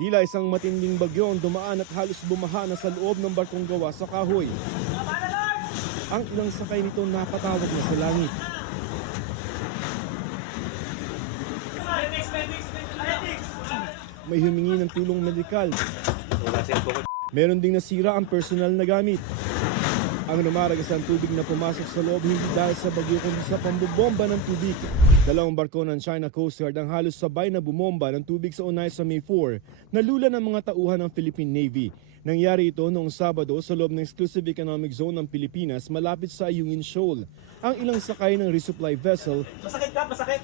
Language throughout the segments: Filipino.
Tila isang matinding bagyo ang dumaan at halos bumaha na sa loob ng barkong gawa sa kahoy. Ang ilang sakay nito napatawag na sa langit. May humingi ng tulong medikal. Meron ding nasira ang personal na gamit. Ang lumaragas ang tubig na pumasok sa loob hindi dahil sa bagyo kundi sa pambobomba ng tubig. Dalawang barko ng China Coast Guard ang halos sabay na bumomba ng tubig sa Unay sa May 4, nalula ng mga tauhan ng Philippine Navy. Nangyari ito noong Sabado sa loob ng Exclusive Economic Zone ng Pilipinas malapit sa Ayungin Shoal. Ang ilang sakay ng resupply vessel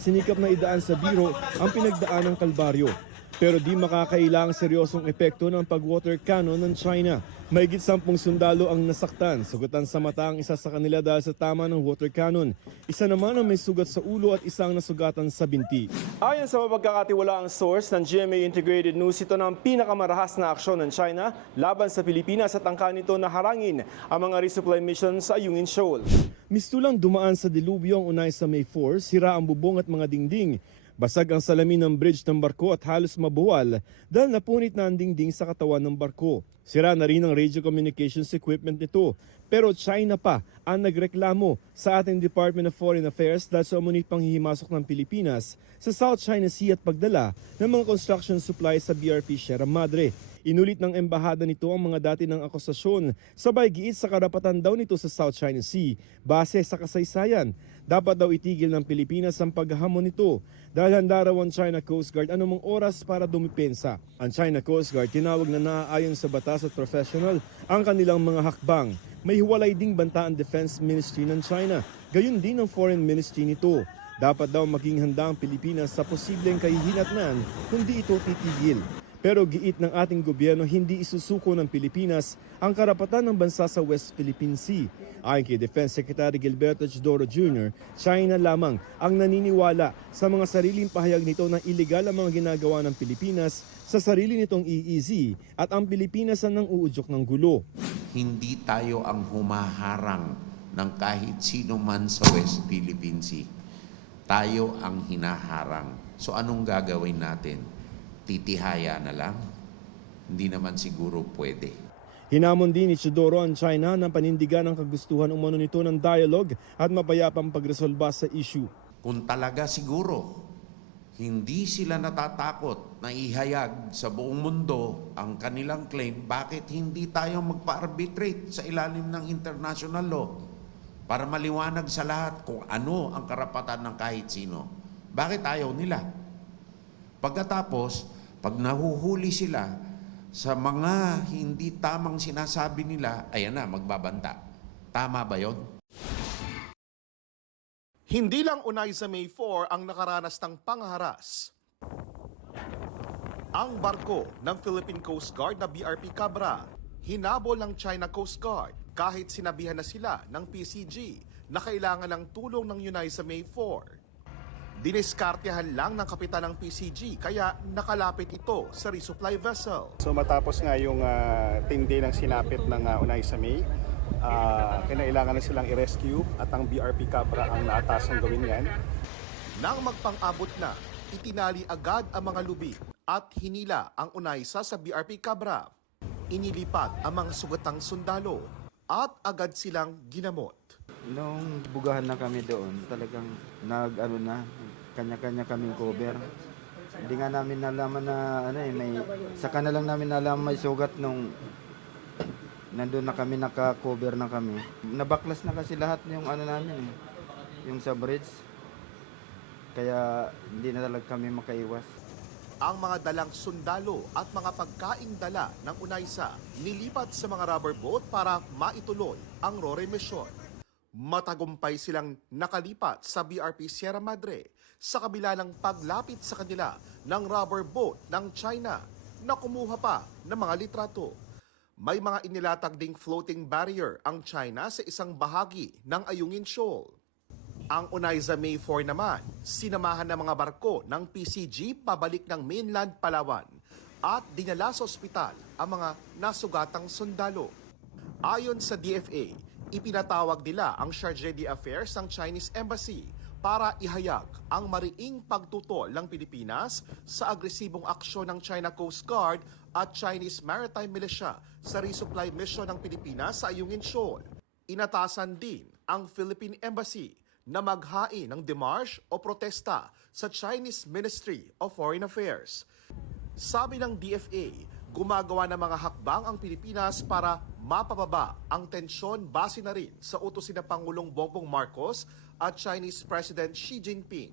sinikap na idaan sa biro ang pinagdaan ng kalbaryo. Pero di makakailang seryosong epekto ng pag-water cannon ng China. Mahigit 10 sundalo ang nasaktan. Sugatan sa mata ang isa sa kanila dahil sa tama ng water cannon. Isa naman ang may sugat sa ulo at isang nasugatan sa binti. Ayon sa mapagkakatiwalaang source ng GMA Integrated News, ito na ang pinakamarahas na aksyon ng China laban sa Pilipinas at angka nito na harangin ang mga resupply mission sa Ayungin Shoal. Mistulang dumaan sa dilubyo ang Unay sa May 4, sira ang bubong at mga dingding. Basag ang salamin ng bridge ng barko at halos mabuwal dahil napunit na ang dingding sa katawan ng barko. Sira na rin ang radio communications equipment nito. Pero China pa ang nagreklamo sa ating Department of Foreign Affairs dahil sa umunit panghihimasok ng Pilipinas sa South China Sea at pagdala ng mga construction supplies sa BRP Sierra Madre. Inulit ng embahada nito ang mga dati ng akusasyon, sabay giit sa karapatan daw nito sa South China Sea. Base sa kasaysayan, dapat daw itigil ng Pilipinas ang paghahamon nito dahil handa raw ang China Coast Guard anumang oras para dumipensa. Ang China Coast Guard tinawag na naaayon sa batas at professional ang kanilang mga hakbang. May hiwalay ding banta ang Defense Ministry ng China, gayon din ang Foreign Ministry nito. Dapat daw maging handa ang Pilipinas sa posibleng kahihinatnan kung di ito titigil. Pero giit ng ating gobyerno hindi isusuko ng Pilipinas ang karapatan ng bansa sa West Philippine Sea. Ayon kay Defense Secretary Gilberto Chodoro Jr., China lamang ang naniniwala sa mga sariling pahayag nito na iligal ang mga ginagawa ng Pilipinas sa sarili nitong EEZ at ang Pilipinas ang uudyok ng gulo. Hindi tayo ang humaharang ng kahit sino man sa West Philippine Sea. Tayo ang hinaharang. So anong gagawin natin? Titihaya na lang? Hindi naman siguro pwede. Hinamon din ni Chodoro ang China ng panindigan ng kagustuhan umano nito ng dialogue at mapayapang pagresolba sa issue. Kung talaga siguro, hindi sila natatakot na ihayag sa buong mundo ang kanilang claim, bakit hindi tayo magpa-arbitrate sa ilalim ng international law para maliwanag sa lahat kung ano ang karapatan ng kahit sino? Bakit ayaw nila? Pagkatapos, pag nahuhuli sila sa mga hindi tamang sinasabi nila, ayan na, magbabanta. Tama ba yon? Hindi lang Unay sa May 4 ang nakaranas ng pangharas. Ang barko ng Philippine Coast Guard na BRP Cabra, hinabol ng China Coast Guard kahit sinabihan na sila ng PCG na kailangan ng tulong ng Unay sa May 4. Diniskartehan lang ng kapitan ng PCG kaya nakalapit ito sa resupply vessel. So matapos nga yung tindi ng sinapit ng Unay sa May, kinailangan na silang i-rescue at ang BRP Cabra ang naatasang gawin yan. Nang magpang-abot na, itinali agad ang mga lubi at hinila ang Unaysa sa BRP Cabra. Inilipat ang mga sugatang sundalo at agad silang ginamot. Nung bugahan na kami doon, talagang kanya-kanya kaming cover. Hindi nga namin nalaman na saka na lang namin nalaman may sugat nung nandun na kami, naka-cover na kami. Nabaklas na kasi lahat yung namin yung sa bridge. Kaya hindi na talaga kami makaiwas. Ang mga dalang sundalo at mga pagkaing dala ng Unaysa nilipat sa mga rubber boat para maituloy ang RORE mission. Matagumpay silang nakalipat sa BRP Sierra Madre sa kabila ng paglapit sa kanila ng rubber boat ng China na kumuha pa ng mga litrato. May mga inilatag ding floating barrier ang China sa isang bahagi ng Ayungin Shoal. Ang Unay sa May 4 naman, sinamahan ng mga barko ng PCG pabalik ng mainland Palawan at dinala sa ospital ang mga nasugatang sundalo. Ayon sa DFA, ipinatawag nila ang Chargé d'Affaires ng Chinese Embassy para ihayag ang mariing pagtutol ng Pilipinas sa agresibong aksyon ng China Coast Guard at Chinese Maritime Militia sa resupply mission ng Pilipinas sa Ayungin Shoal. Inatasan din ang Philippine Embassy na maghain ng demarche o protesta sa Chinese Ministry of Foreign Affairs. Sabi ng DFA, gumagawa ng mga hakbang ang Pilipinas para mapababa ang tensyon base na rin sa utos ni Pangulong Bongbong Marcos at Chinese President Xi Jinping.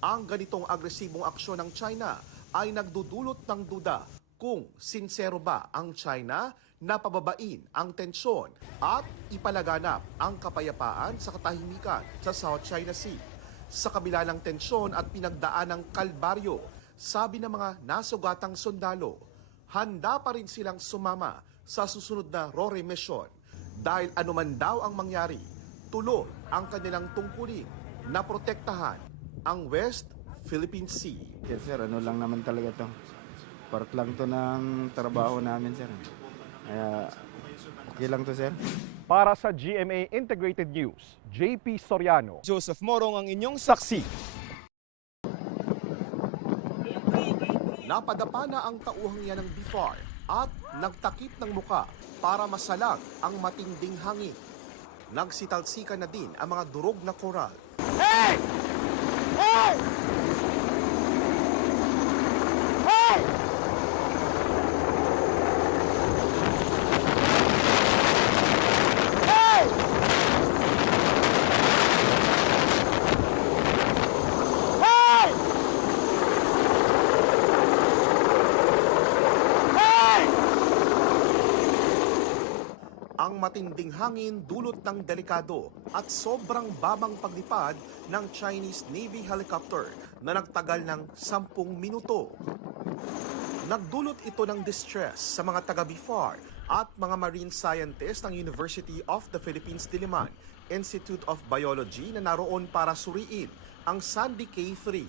Ang ganitong agresibong aksyon ng China ay nagdudulot ng duda kung sinsero ba ang China na pababain ang tensyon at ipalaganap ang kapayapaan sa katahimikan sa South China Sea. Sa kabila ng tensyon at pinagdaan ng kalbaryo, sabi ng mga nasugatang sundalo, handa pa rin silang sumama sa susunod na RORE mission dahil anuman daw ang mangyari, tuloy ang kanilang tungkulin na protektahan ang West Philippine Sea. Yes, sir, ano lang naman talaga to. Part lang to ng trabaho namin, sir. Kaya okay lang to, sir. Para sa GMA Integrated News, JP Soriano. Joseph Morong ang inyong saksi. Napadapa na ang tauhang yan ng BIFAR at nagtakip ng muka para masalag ang matinding hangin. Nagsitalsikan na din ang mga durog na koral. Hey! Hey! Hey! Hey! Hey! Hey! Ang matinding hangin dulot ng delikado at sobrang babang paglipad ng Chinese Navy helicopter na nagtagal ng 10 minuto. Nagdulot ito ng distress sa mga taga-BIFAR at mga marine scientists ng University of the Philippines Diliman Institute of Biology na naroon para suriin ang Sandy K3.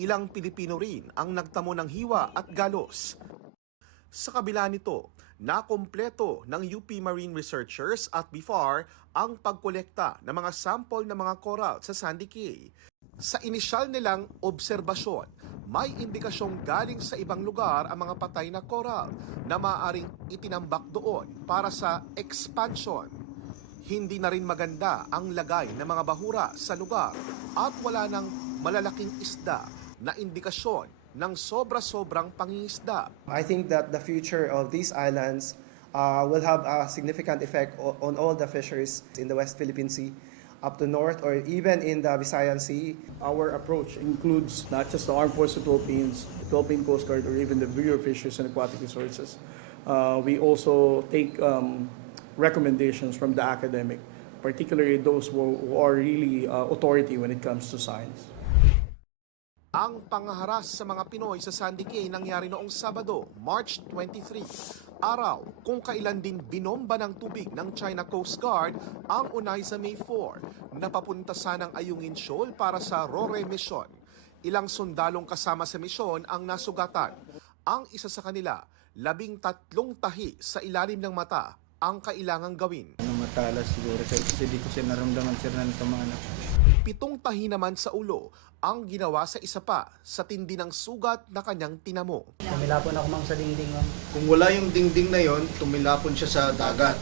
Ilang Pilipino rin ang nagtamo ng hiwa at galos. Sa kabila nito, nakumpleto ng UP Marine Researchers at BIFAR ang pagkolekta ng mga sample ng mga coral sa Sandy Cay. Sa inisyal nilang obserbasyon, may indikasyong galing sa ibang lugar ang mga patay na coral na maaaring itinambak doon para sa expansion. Hindi na rin maganda ang lagay ng mga bahura sa lugar at wala ng malalaking isda na indikasyon ng sobra-sobrang pangingisda. I think that the future of these islands will have a significant effect on all the fisheries in the West Philippine Sea, up to north or even in the Visayan Sea. Our approach includes not just the Armed Forces of the Philippines, the Philippine Coast Guard, or even the Bureau of Fisheries and Aquatic Resources. We also take recommendations from the academic, particularly those who are really authority when it comes to science. Ang pangaharas sa mga Pinoy sa Sandy Cay nangyari noong Sabado, March 23, araw kung kailan din binomba ng tubig ng China Coast Guard ang Unayza May 4 na papunta sanang Ayungin Shoal para sa RORE mission. Ilang sundalong kasama sa misyon ang nasugatan. Ang isa sa kanila, 13 tahi sa ilalim ng mata ang kailangang gawin. Matalas siguro, sir, kasi di ko siya naramdaman, sir, na nagkamanak. 7 tahi naman sa ulo ang ginawa sa isa pa sa tindi ng sugat na kanyang tinamo. Tumilapon ako mang sa dingding. Kung wala yung dingding na yon, tumilapon siya sa dagat.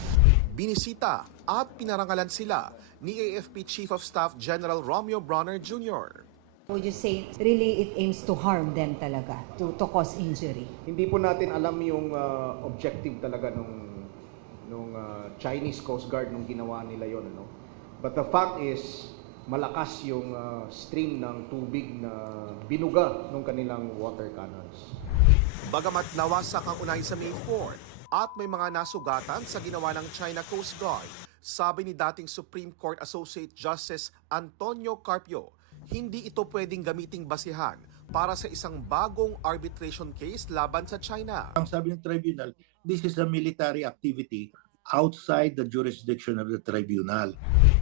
Binisita at pinarangalan sila ni AFP Chief of Staff General Romeo Bronner Jr. Would you say really it aims to harm them talaga, to cause injury? Hindi po natin alam yung objective talaga nung Chinese Coast Guard nung ginawa nila yon, ano. But the fact is malakas yung stream ng tubig na binuga ng kanilang water cannons. Bagamat nawasak ang Unayza May 4 at may mga nasugatan sa ginawa ng China Coast Guard, sabi ni dating Supreme Court Associate Justice Antonio Carpio, hindi ito pwedeng gamiting basihan para sa isang bagong arbitration case laban sa China. Ang sabi ng tribunal, this is a military activity outside the jurisdiction of the tribunal.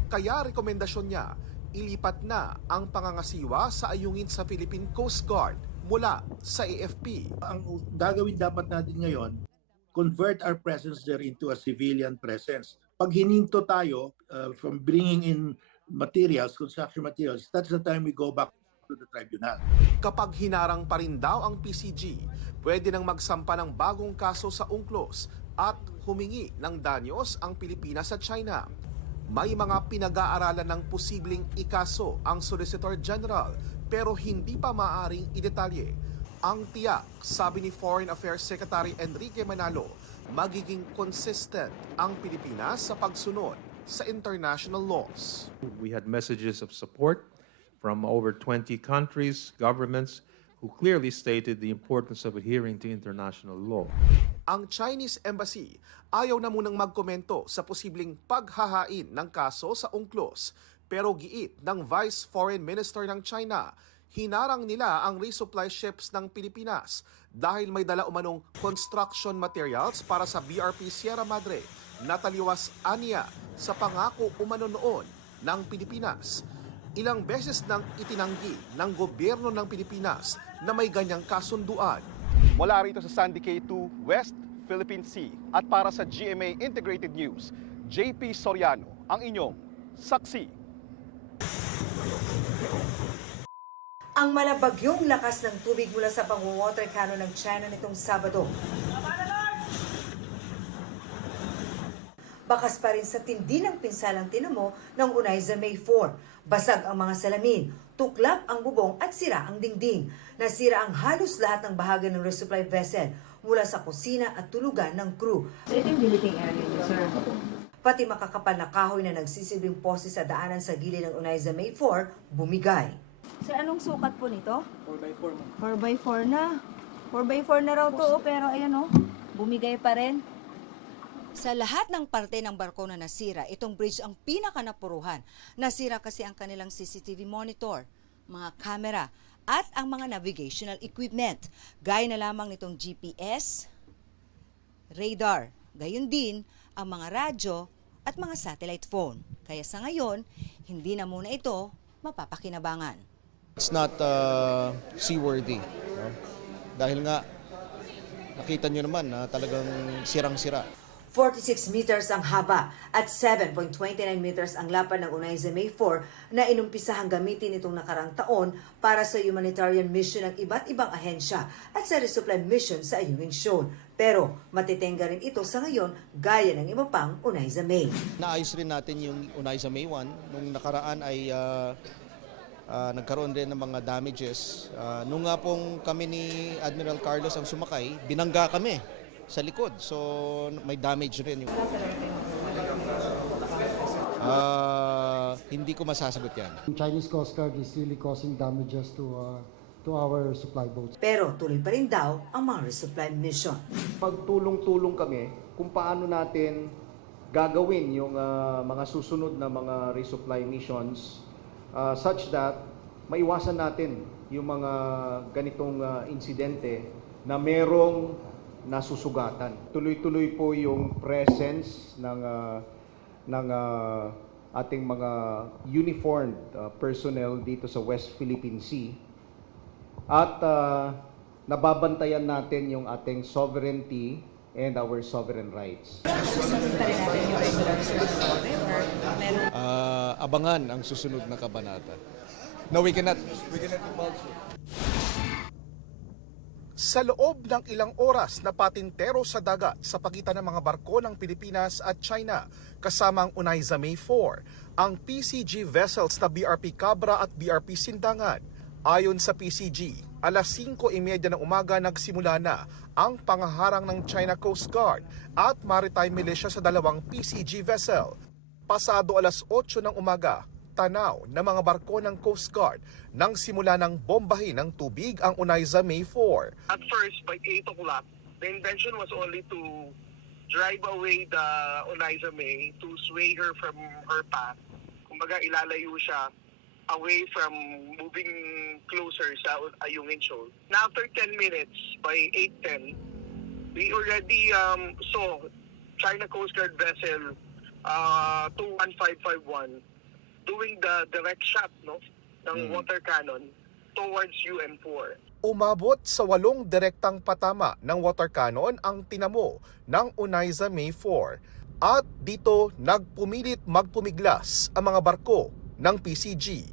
Kaya rekomendasyon niya, ilipat na ang pangangasiwa sa ayungin sa Philippine Coast Guard mula sa AFP. Ang gagawin dapat natin ngayon, convert our presence there into a civilian presence. Pag hininto tayo from bringing in materials, construction materials, that's the time we go back to the tribunal. Kapag hinarang pa rin daw ang PCG, pwede nang magsampa ng bagong kaso sa UNCLOS at humingi ng danyos ang Pilipinas sa China. May mga pinag-aaralan ng posibleng ikaso ang Solicitor General pero hindi pa maaaring idetalye. Ang tiyak, sabi ni Foreign Affairs Secretary Enrique Manalo, magiging consistent ang Pilipinas sa pagsunod sa international laws. We had messages of support from over 20 countries, governments, who clearly stated the importance of adhering to international law. Ang Chinese Embassy ayaw na munang magkomento sa posibleng paghahain ng kaso sa UNCLOS, pero giit ng Vice Foreign Minister ng China, hinarang nila ang resupply ships ng Pilipinas dahil may dala umanong construction materials para sa BRP Sierra Madre na taliwas aniya sa pangako umano noon ng Pilipinas. Ilang beses nang itinanggi ng gobyerno ng Pilipinas na may ganyang kasunduan. Mula rito sa Sandy K2, West Philippine Sea at para sa GMA Integrated News, JP Soriano ang inyong saksi. Ang malabagyong lakas ng tubig mula sa pang-water cannon ng China nitong Sabado. Bakas pa rin sa tindi ng pinsalang tinamo ng Unaiza May 4. Basag ang mga salamin, tuklap ang bubong at sira ang dingding. Nasira ang halos lahat ng bahagi ng resupply vessel mula sa kusina at tulugan ng crew. Ito yung billeting area niyo, sir. Pati makakapal na kahoy na nagsisilbing poste sa daanan sa gilid ng Unaiza May 4, bumigay. Sir, anong sukat po nito? 4x4. 4x4 na. 4x4 na raw to, pero ayan o, bumigay pa rin. Sa lahat ng parte ng barko na nasira, itong bridge ang pinakanapuruhan. Nasira kasi ang kanilang CCTV monitor, mga camera, at ang mga navigational equipment. Gaya na lamang nitong GPS, radar, gayon din ang mga radyo at mga satellite phone. Kaya sa ngayon, hindi na muna ito mapapakinabangan. It's not seaworthy. No? Dahil nga, nakita nyo naman na talagang sirang-sira. 46 meters ang haba at 7.29 meters ang lapad ng Unaiza May 4 na inumpisahang gamitin itong nakarang taon para sa humanitarian mission ng iba't ibang ahensya at sa resupply mission sa Ayungin Shoal. Pero matitenga rin ito sa ngayon gaya ng iba pang Unaiza May. Naayos rin natin yung Unaiza May 1. Nung nakaraan ay nagkaroon rin ng mga damages. Nung nga pong kami ni Admiral Carlos ang sumakay, binangga kami sa likod. So, may damage rin yung... hindi ko masasagot yan. The Chinese Coast Guard is really causing damages to our supply boats. Pero tuloy pa rin daw ang mga resupply mission. Magtulong-tulong kami kung paano natin gagawin yung mga susunod na mga resupply missions such that maiwasan natin yung mga ganitong insidente na merong nasusugatan. Tuloy-tuloy po yung presence ng ating mga uniformed personnel dito sa West Philippine Sea at nababantayan natin yung ating sovereignty and our sovereign rights. Abangan ang susunod na kabanata. No, we cannot divulge. Sa loob ng ilang oras na patintero sa dagat sa pagitan ng mga barko ng Pilipinas at China kasama ang Unaiza May 4, ang PCG vessels na BRP Cabra at BRP Sindangan. Ayon sa PCG, alas 5:30 ng umaga nagsimula na ang pangaharang ng China Coast Guard at Maritime Militia sa dalawang PCG vessel. Pasado alas 8 ng umaga, tanaw ng mga barko ng Coast Guard nang simula ng bombahin ng tubig ang Unaiza May 4. At first, by 8 o'clock, the intention was only to drive away the Unaiza May, to sway her from her path. Kumbaga, ilalayo siya away from moving closer sa Ayungin Shoal. Now, after 10 minutes, by 8:10, we already saw China Coast Guard vessel 21551 doing the direct shot ng water cannon towards UM4. Umabot sa 8 direktang patama ng water cannon ang tinamo ng Unaiza May 4 at dito nagpumilit magpumiglas ang mga barko ng PCG.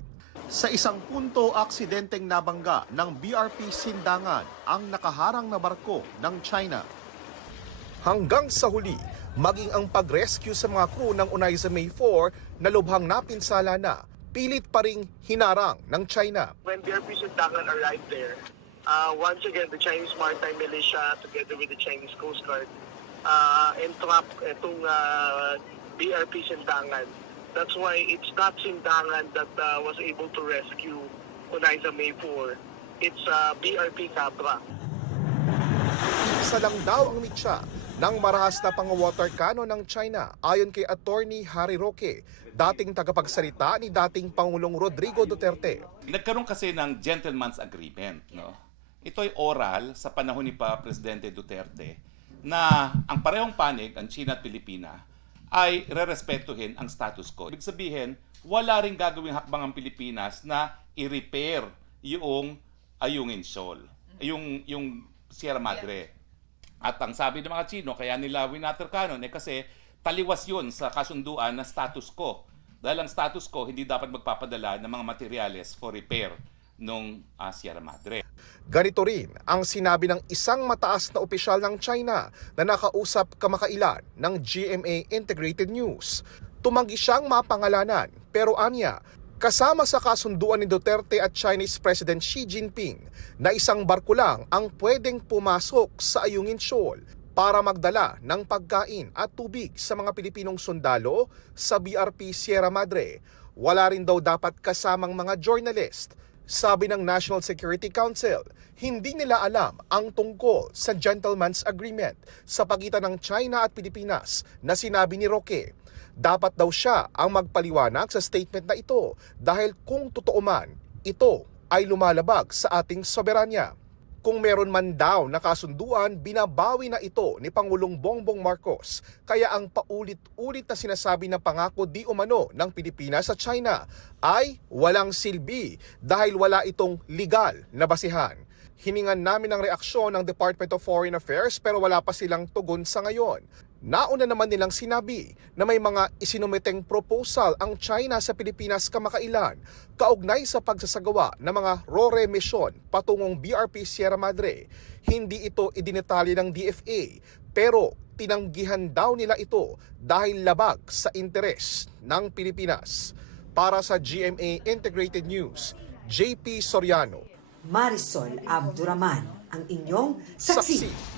Sa isang punto, aksidenteng nabangga ng BRP Sindangan ang nakaharang na barko ng China. Hanggang sa huli, maging ang pag-rescue sa mga crew ng Oneida May 4 na lubhang napinsala na, pilit pa ring hinarang ng China. When BRP Sindangan arrived there, once again, the Chinese Maritime Militia, together with the Chinese Coast Guard, entrapped itong BRP Sindangan. That's why it's not Sindangan that was able to rescue Oneida May 4. It's BRP Capra. Isa lang daw ang mitya ng marahas na pang-water cannon ng China ayon kay Attorney Harry Roque, dating tagapagsalita ni dating Pangulong Rodrigo Duterte. Nagkaroon kasi ng gentleman's agreement, no? Ito ay oral sa panahon ni Presidente Duterte na ang parehong panig, ang China at Pilipina, ay rerespetuhin ang status quo. Ibig sabihin, wala ring gagawing hakbang ang Pilipinas na i-repair yung Ayungin Shoal, yung Sierra Madre. At ang sabi ng mga Chino, kaya nila winater cannon kasi taliwas yun sa kasunduan na status quo. Dahil ang status quo hindi dapat magpapadala ng mga materyales for repair ng Sierra Madre. Ganito rin ang sinabi ng isang mataas na opisyal ng China na nakausap kamakailan ng GMA Integrated News. Tumanggi siyang mapangalanan pero anya, kasama sa kasunduan ni Duterte at Chinese President Xi Jinping na isang barko lang ang pwedeng pumasok sa Ayungin Shoal para magdala ng pagkain at tubig sa mga Pilipinong sundalo sa BRP Sierra Madre. Wala rin daw dapat kasamang mga journalist. Sabi ng National Security Council, hindi nila alam ang tungkol sa Gentleman's Agreement sa pagitan ng China at Pilipinas na sinabi ni Roque. Dapat daw siya ang magpaliwanag sa statement na ito dahil kung totoo man, ito ay lumalabag sa ating soberanya. Kung meron man daw na kasunduan, binabawi na ito ni Pangulong Bongbong Marcos. Kaya ang paulit-ulit na sinasabi na pangako di umano ng Pilipinas sa China ay walang silbi dahil wala itong legal na basihan. Hiningan namin ang reaksyon ng Department of Foreign Affairs pero wala pa silang tugon sa ngayon. Nauna naman nilang sinabi na may mga isinumiteng proposal ang China sa Pilipinas kamakailan kaugnay sa pagsasagawa ng mga RORE mission patungong BRP Sierra Madre. Hindi ito idinetalye ng DFA pero tinanggihan daw nila ito dahil labag sa interes ng Pilipinas. Para sa GMA Integrated News, JP Soriano. Marisol Abduraman, ang inyong saksi.